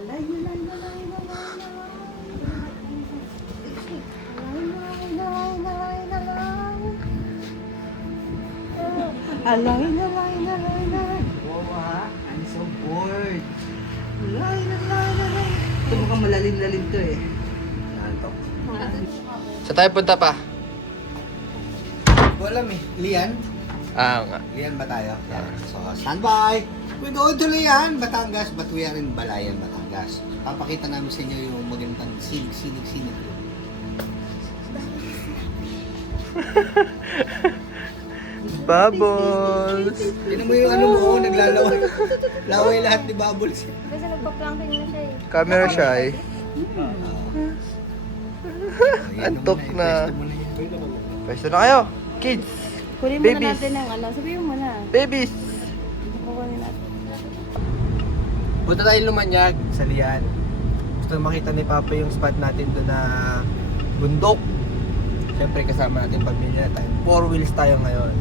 Alay, alay, alay, alay, alay, alay, alay, alay. Wow, ha? I'm so bored. Alay, alay, alay. Ito mukhang malalim-lalim to eh. Nantok. Sa tayo punta pa? Ko alam eh. Lian? Nga. Lian ba tayo? Yeah. So, standby! We go to Lian, Batangas, but we are in Balayan, Batangas. Papakita namin sa inyo yung magandang sinig. Bubbles! Tinan mo yung ano mo, naglalaway. Laway lahat ni Bubbles. Kasi nagpa-planking na siya eh. Camera shy. Antok na. Pwesto na kayo. Kids! Kunin mo Babies. na natin ang ano. Sabihin mo na. Babies! Kukunin natin. Punta tayong Lumanyag sa Lian. Gusto makita ni Papa yung spot natin doon na bundok. Siyempre kasama natin pamilya tayo. 4 wheels tayo ngayon.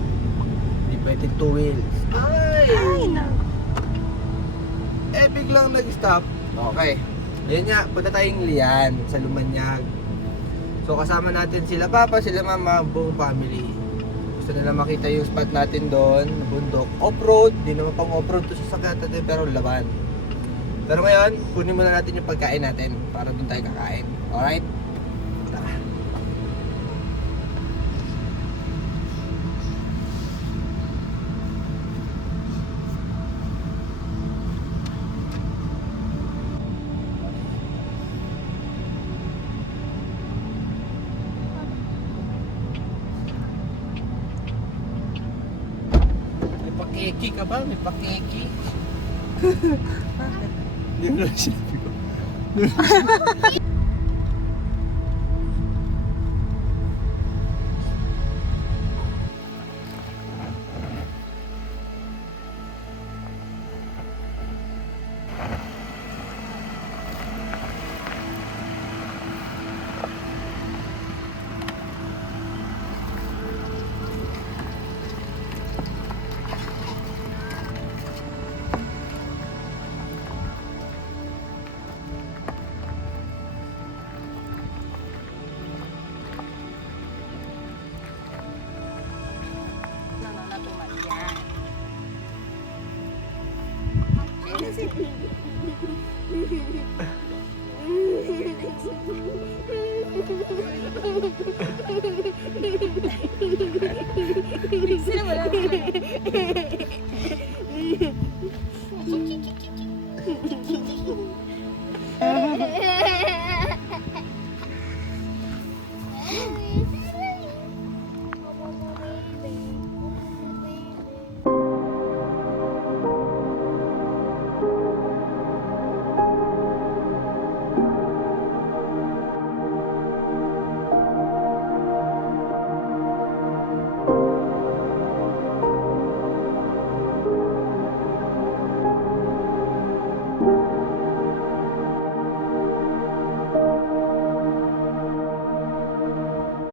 Hindi pwede 2 wheels. Ay! Biglang nag-stop. Okay. Ayun nga, punta tayong Lian sa Lumanyag. So kasama natin sila Papa, sila Mama, buong family. Gusto nila makita yung spot natin doon, bundok. Off-road, di naman pang off-road to sa Sagata pero laban. Pero ngayon, kunin muna natin yung pagkain natin para doon tayo kakain. Alright? Tara. May pakeki ka ba? May pakeki? Hindi ko lang sinabi ko.